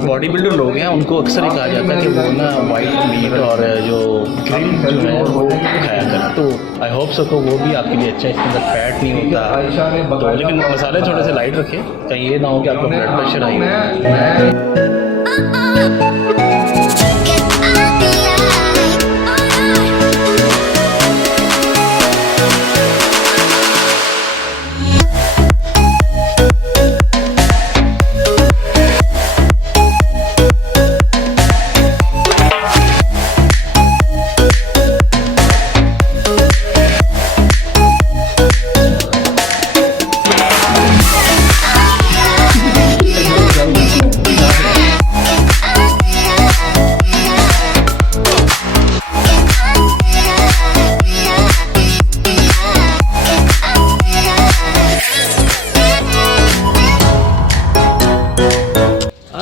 Body builder लोग हैं उनको अक्सर ही कहा जाता है कि वो ना वाइट मीट और जो ग्रिल जो है वो खाया करें। तो आई होप सो को वो भी आपके लिए अच्छा है, इसके अंदर फैट नहीं होता। तो लेकिन मसाले थोड़े से लाइट रखें, कहीं ये ना हो कि आपका ब्लड प्रेशर हाई हो।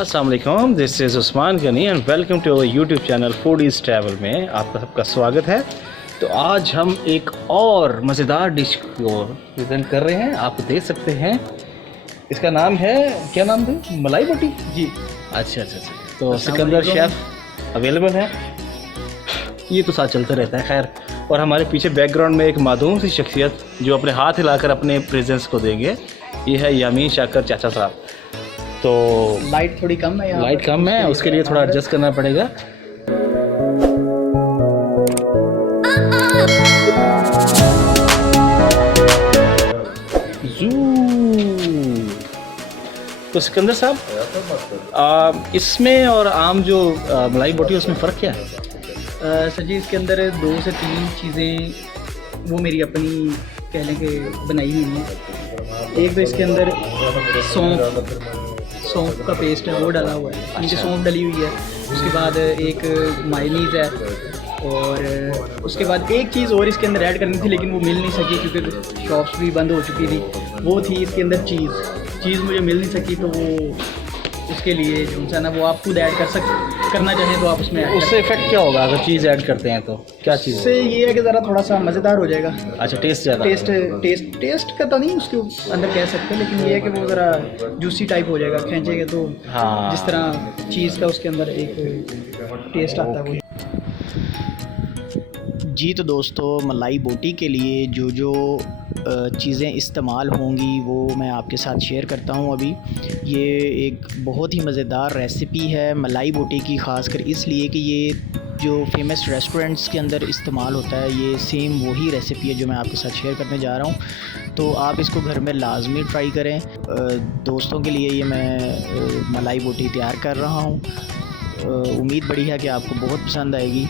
अस्सलामुअलैकुम, this is Usman Gani and welcome to our YouTube channel foodies travel में आपका सबका स्वागत है। तो आज हम एक और मज़ेदार डिश को प्रेजेंट कर रहे हैं, आप देख सकते हैं। इसका नाम है, क्या नाम है? मलाई बोटी जी। अच्छा। तो सिकंदर शेफ़ अवेलेबल है, ये तो साथ चलता रहता है। खैर, और हमारे पीछे बैकग्राउंड में एक मासूम सी शख्सियत जो अपने हाथ हिलाकर अपने प्रेजेंस को देंगे, ये है यामीन शाकर चाचा साहब। तो लाइट थोड़ी कम है, लाइट कम है, उसके लिए थोड़ा एडजस्ट करना पड़ेगा। तो सिकंदर साहब, इसमें और आम जो मलाई बोटी उसमें फ़र्क क्या है? सर जी, इसके अंदर 2 से 3 चीज़ें वो मेरी अपनी कह लें कि बनाई हुई हैं। एक तो इसके अंदर सौंफ का पेस्ट है, वो डाला हुआ है, नीचे सौंफ डली हुई है। उसके बाद एक मायोनीज़ है, और उसके बाद एक चीज़ और इसके अंदर ऐड करनी थी लेकिन वो मिल नहीं सकी क्योंकि शॉप्स भी बंद हो चुकी थी। वो थी इसके अंदर चीज़ मुझे मिल नहीं सकी, तो वो उसके लिए जो है ना वो आप खुद ऐड करना चाहें तो आप उसमें उससे इफेक्ट क्या होगा अगर चीज़ ऐड करते हैं तो? क्या चीज़ से ये है कि ज़रा थोड़ा सा मज़ेदार हो जाएगा। अच्छा, टेस्ट ज़्यादा टेस्ट का तो नहीं उसके अंदर कह सकते, लेकिन ये है कि वो ज़रा जूसी टाइप हो जाएगा, खींचेगा तो हाँ, जिस तरह चीज़ का उसके अंदर एक टेस्ट आता है वो। जी तो दोस्तों, मलाई बोटी के लिए जो चीज़ें इस्तेमाल होंगी वो मैं आपके साथ शेयर करता हूँ अभी। ये एक बहुत ही मज़ेदार रेसिपी है मलाई बोटी की, ख़ासकर इसलिए कि ये जो फेमस रेस्टोरेंट्स के अंदर इस्तेमाल होता है, ये सेम वही रेसिपी है जो मैं आपके साथ शेयर करने जा रहा हूँ। तो आप इसको घर में लाजमी ट्राई करें। दोस्तों के लिए ये मैं मलाई बोटी तैयार कर रहा हूँ, उम्मीद बड़ी है कि आपको बहुत पसंद आएगी।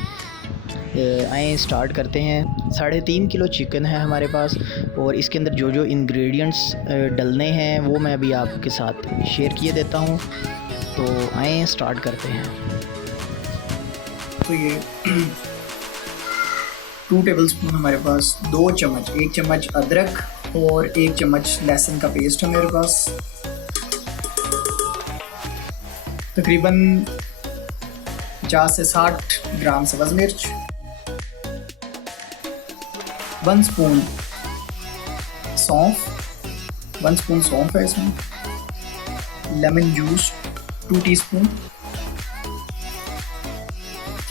आए स्टार्ट करते हैं। 3.5 किलो चिकन है हमारे पास, और इसके अंदर जो इंग्रेडिएंट्स डलने हैं वो मैं अभी आपके साथ शेयर किए देता हूँ। तो आए स्टार्ट करते हैं। तो ये 2 टेबलस्पून हमारे पास, 2 चम्मच, 1 चम्मच अदरक और 1 चम्मच लहसुन का पेस्ट है मेरे पास। तकरीबन 50 से 60 ग्राम सब्ज़ मिर्च, 1 स्पून सौंफ, 1 स्पून सौंफ है इसमें। लेमन जूस 2 टीस्पून,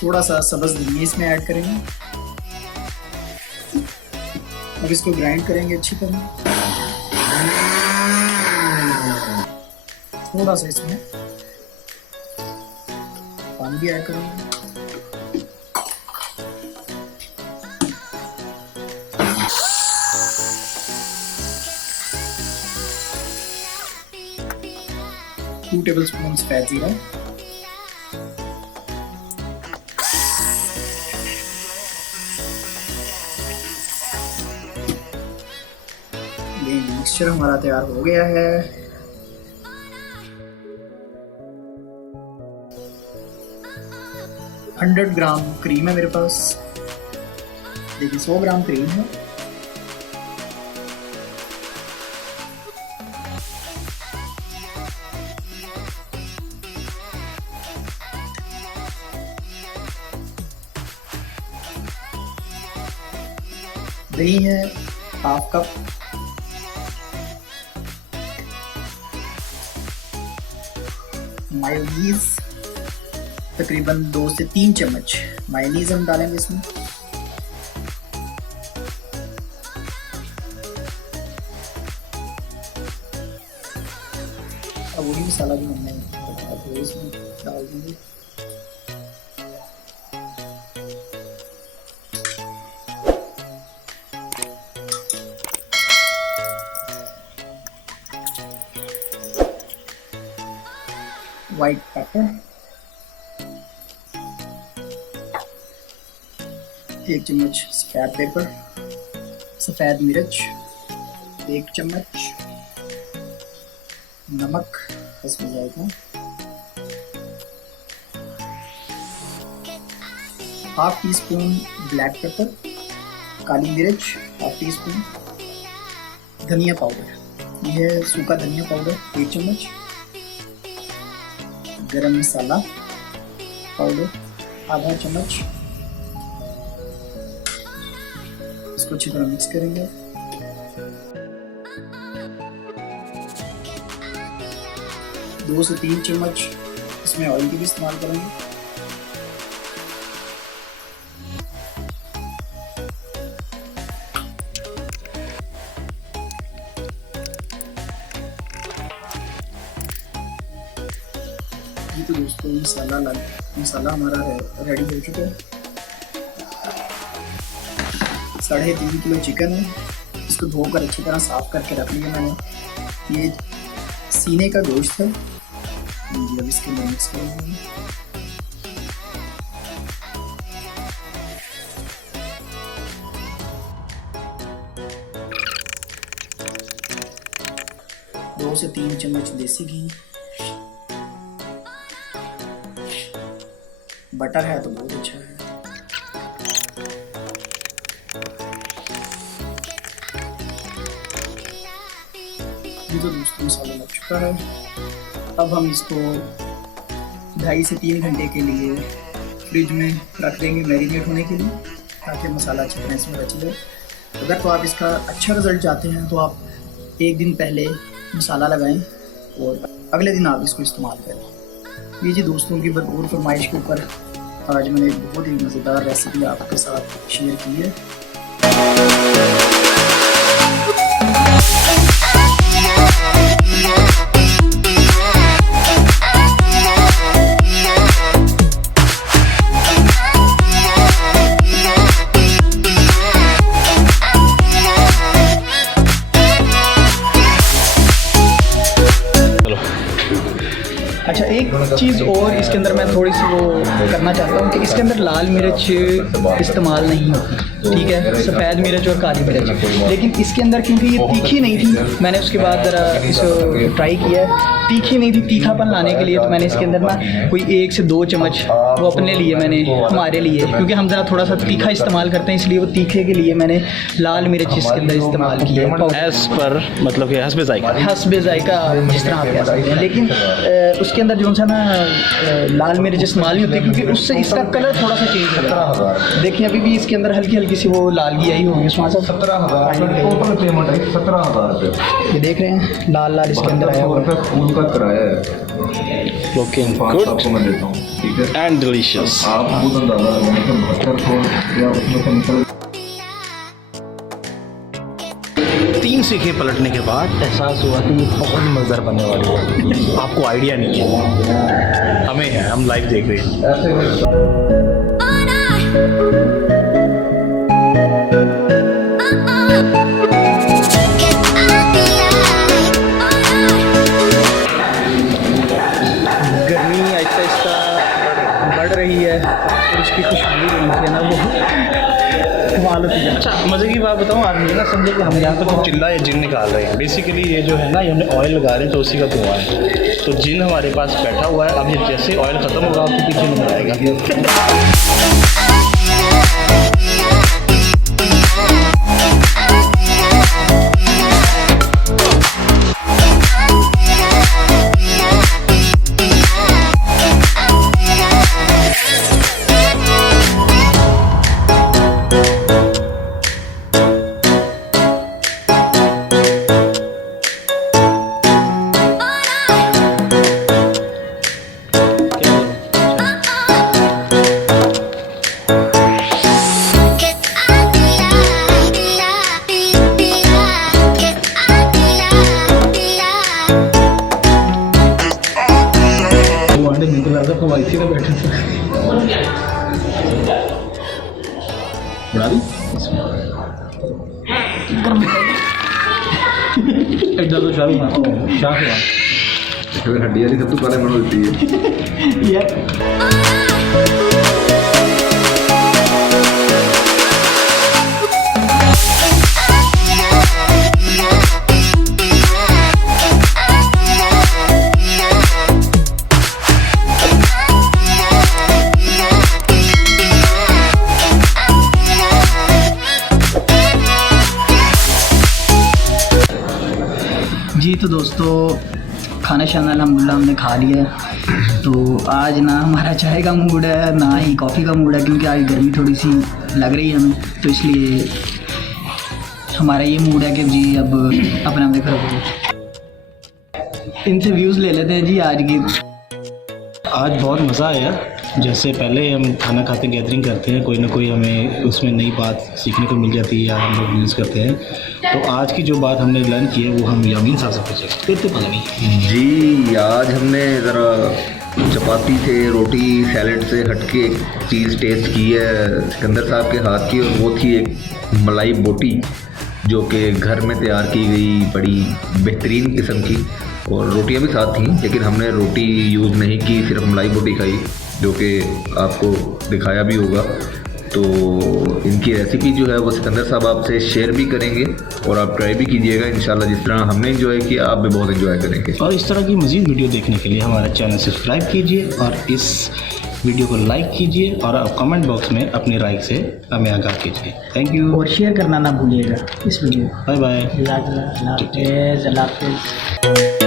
थोड़ा सा सब्ज़ धनिया इसमें ऐड करेंगे। अब इसको ग्राइंड करेंगे अच्छी तरह। थोड़ा सा इसमें पानी भी ऐड करेंगे। टू टेबलस्पून फैट ज़ीरा, ये मिक्सचर हमारा तैयार हो गया है। $100 ग्राम क्रीम है मेरे पास, देखिए 100 ग्राम क्रीम है। दही है हाफ कप, मायोनीज तकरीबन 2 से 3 चम्मच मायोनीज हम डालेंगे इसमें। अब वही मसाला भी हमने इसमें डाल देंगे। वाइट पेपर 1 चम्मच, सफ़ेद मिर्च 1 चम्मच, नमक इसमें जाएगा, half teaspoon black pepper, काली मिर्च हाफ टी स्पून, धनिया पाउडर, यह है सूखा धनिया पाउडर 1 चम्मच, गरम मसाला पाउडर आधा चम्मच। इसको अच्छी तरह मिक्स करेंगे। दो से 3 चम्मच इसमें ऑयल की भी इस्तेमाल करेंगे। तो दोस्तों मसाला हमारा रेडी हो चुका है। 3.5 किलो चिकन है, इसको धोकर अच्छी तरह साफ करके रख लिया मैंने। ये सीने का गोश्त है जी। अब इसके अंदर मिक्स करेंगे। दो से 3 चम्मच देसी घी, बटर है तो बहुत अच्छा है। ये तो दोस्तों मसाला लग चुका है। अब हम इसको 2.5 से 3 घंटे के लिए फ्रिज में रख देंगे मैरिनेट होने के लिए, ताकि मसाला अच्छी तरह इसमें रच जाए। अगर तो आप इसका अच्छा रिजल्ट चाहते हैं तो आप 1 दिन पहले मसाला लगाएं और अगले दिन आप इसको इस्तेमाल करें। ये जी दोस्तों की भरपूर फरमाइश के ऊपर आज मैंने एक बहुत ही मज़ेदार रेसिपी आपके साथ शेयर की है। अच्छा, एक चीज़ और इसके अंदर मैं थोड़ी सी वो करना चाहता हूँ कि इसके अंदर लाल मिर्च इस्तेमाल नहीं होती, ठीक है, सफ़ेद मिर्च और काली मिर्च। लेकिन इसके अंदर क्योंकि ये तीखी नहीं थी, मैंने उसके बाद ज़रा इसको ट्राई किया, तीखी नहीं थी, तीखापन लाने के लिए तो मैंने इसके अंदर ना कोई 1 से 2 चम्मच वो अपने लिए, मैंने हमारे लिए, क्योंकि हम ज़रा थोड़ा सा तीखा इस्तेमाल करते हैं, इसलिए वो तीखे के लिए मैंने लाल मिर्च इसके अंदर इस्तेमाल की है। एज़ पर मतलब कि हस्बे जायका जिस तरह आप कह सकते हैं। लेकिन उसके अंदर जो सा ना लाल मिर्च इस्तेमाल नहीं होती, क्योंकि उससे इसका कलर थोड़ा सा चेंज हो जाता है। देखिए अभी भी इसके अंदर हल्की हल्की सी वो लालगी आई होगी। 17,000 पेमेंट है, 17,000 रुपये। ये देख रहे हैं लाल लाल इसके अंदर आया हुआ है। फूल का किराया है, लुकिंग आपको मैं देता हूँ, ठीक है, एंड डिलीशियस। आप खुद अंदाजा लगाएं कि 72 या उसमें से निकल 3 सीखे पलटने के बाद एहसास हुआ कि ये बहुत मज़ेदार बनने वाली है। आपको आइडिया नहीं है, हमें है, हम लाइव देख रहे हैं। ऐसे गर्मी आहिस्ता आहिस्ता बढ़ रही है और उसकी खुशबू जो है ना वो कमाल होती है। अच्छा, मज़े की बात बताऊँ, आप ये ना समझे कि हम यहाँ पर तो चिल्ला या जिन निकाल रहे हैं। बेसिकली ये जो है ना, ये हमने ऑयल लगा रहे हैं तो उसी का धुआं है। तो जिन हमारे पास बैठा हुआ है, अब ये जैसे ऑयल ख़त्म होगा आपके पीछे नजर आएगा। बना दी इधर तो शाही हड्डी वाली सब तो पहले बना देती है। जी तो दोस्तों खाना शाना अल्हम्दुलिल्लाह हमने खा लिया है। तो आज ना हमारा चाय का मूड है ना ही कॉफ़ी का मूड है, क्योंकि आज गर्मी थोड़ी सी लग रही है हमें, तो इसलिए हमारा ये मूड है कि जी अब अपना देखो इनसे व्यूज़ ले लेते हैं जी आज की। आज बहुत मज़ा आया। जैसे पहले हम खाना खाते गैदरिंग करते हैं, कोई ना कोई हमें उसमें नई बात सीखने को मिल जाती है या हम लोग यूज़ करते हैं। तो आज की जो बात हमने लर्न की है वो हम यामीन साहब से पूछेंगे। फिर तो पता नहीं जी, आज हमने ज़रा चपाती से रोटी सैलड से हटके एक चीज़ टेस्ट की है सिकंदर साहब के हाथ की, और वो थी एक मलाई बोटी जो कि घर में तैयार की गई बड़ी बेहतरीन किस्म की, और रोटियां भी साथ थीं, लेकिन हमने रोटी यूज़ नहीं की, सिर्फ मलाई बोटी खाई, जो कि आपको दिखाया भी होगा। तो इनकी रेसिपी जो है वो सिकंदर साहब आपसे शेयर भी करेंगे और आप ट्राई भी कीजिएगा इंशाल्लाह। जिस तरह हमने एंजॉय किया आप भी बहुत एंजॉय करेंगे। और इस तरह की मज़ीद वीडियो देखने के लिए हमारा चैनल सब्सक्राइब कीजिए और इस वीडियो को लाइक कीजिए और आप कमेंट बॉक्स में अपनी राय से हमें आगाह कीजिए। थैंक यू और शेयर करना ना भूलिएगा इस वीडियो। Bye bye. अल्लाह हाफ़िज़।